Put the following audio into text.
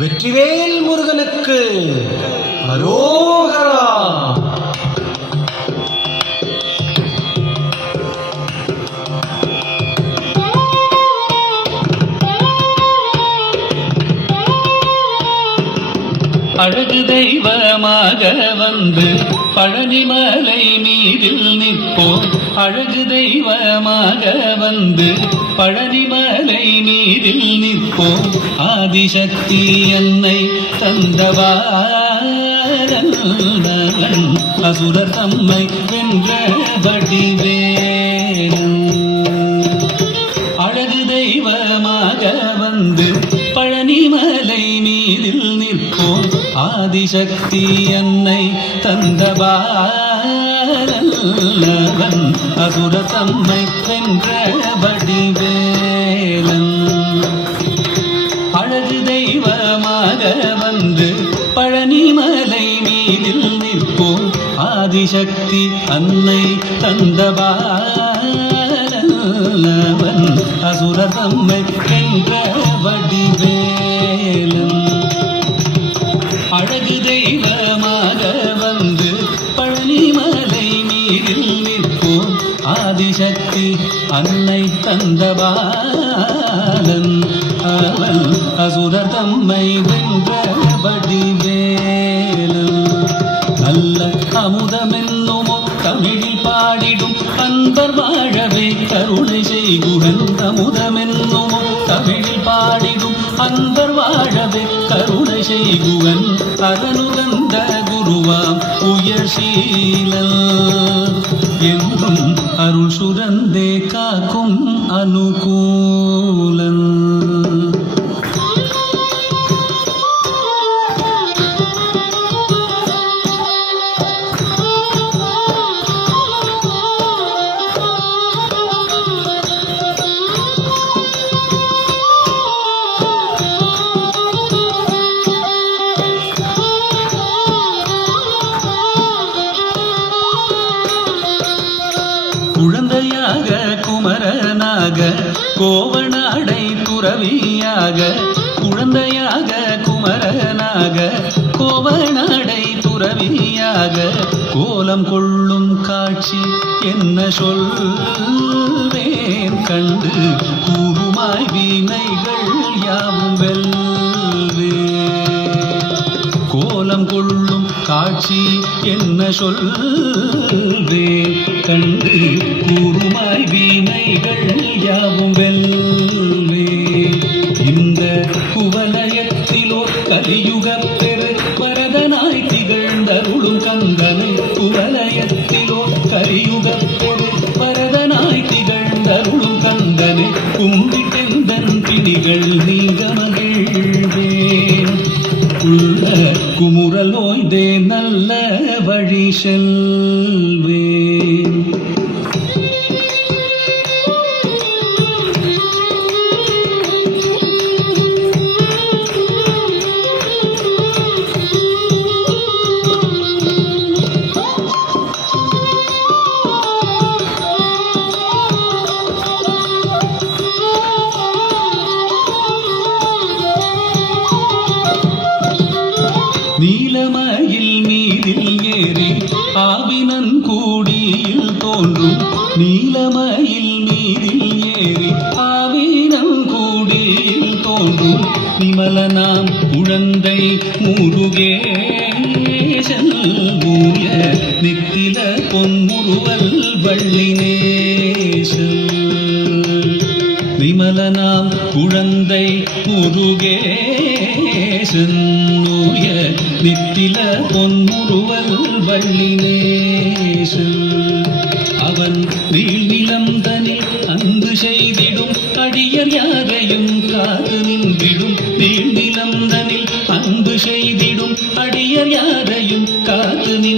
வெற்றிவேல் முருகனுக்கு அரோகரா. அழகு தெய்வமாக வந்து பழனிமலை மீதில் நிற்போம். அழகு தெய்வமாக வந்து பழனிமலை மீதில் நிற்போம். ஆதிசக்தி என்னை தந்தவாரன் அசுரர் தம்மை வென்ற வடிவேலன். அழகு தெய்வமாக வந்து பழனிமலை மீதில் நிற்போம். ஆதிசக்தி என்னை தந்தவாரன் அசுரர் தம்மை வென்ற வடிவேலன். அழகு தெய்வமாக வந்து பழனிமலை மீதில் நிற்போம். ஆதிசக்தி அன்னை தந்தபாலன் அசுரர் தம்மை வென்ற வடிவேலன். அழகு தெய்வமாக வந்து பழனிமலை மீதில் நிற்போம். ஆதிசக்தி அன்னை தந்தபாலன் அவன் அசுரர் தம்மை வென்ற வடிவேலன். நல்ல அமுதமென்னுமோ தமிழில் பாடிடும் அன்பர் வாழவே கருணை செய்குகன். அமுதமென்னுமோ தமிழில் பாடிடும் அன்பர் வாழவே கருணை செய்குவன். அரனுகந்த குருவாம் உயர் சீலல் என்றும் அருள் சுரந்தே காக்கும் அனுகூலன். குழந்தையாக குமரனாக கோவனாடை துறவியாக. குழந்தையாக குமரனாக கோவனாடை துறவியாக. கோலம் கொள்ளும் காட்சி என்ன சொல்வேன் கண்டு கூறுமாய் வீணைகள் யாவும் வெல்வே. கோலம் கொள்ளும் காட்சி என்ன சொல்வேன் கண்டு கூறுமாய் வீணைகள் யாவும் வெல்வே. இந்த குவலயத்திலோ கலியுக பெரு வரதனாய் திகழ்ந்தருளும் கந்தனை. குவலயத்திலோ கலியுக பெரு வரதனாய் திகழ்ந்தருளும் கந்தனை. கும்பிட்டெந்தன் பிணிகள் நீங்க மகிழ்வேன். உள்ள குமுறல் ஓய்ந்தே நல்ல வழி செல்வேன். நீலமயில் மீதில் ஏறி ஆவினன் கூடியில் தோன்றும். நீலமயில் மீதில் ஏறி ஆவினன் கூடியில் தோன்றும். நிமலனாம் குழந்தை முருகேசன் மூய நித்தில பொன்முருவல் வள்ளினேசன். நிமலனாம் குழந்தை முருகேசன் மூய நித்தில பொன்முருவல் வள்ளினேசன். அவன் நீள்நிலம் தனில் அன்பு செய்திடும் அடியர் யாரையும் காத்து நின்றிடும். நீள்நிலம் தனில் அன்பு செய்திடும் அடியர் யாரையும் காத்து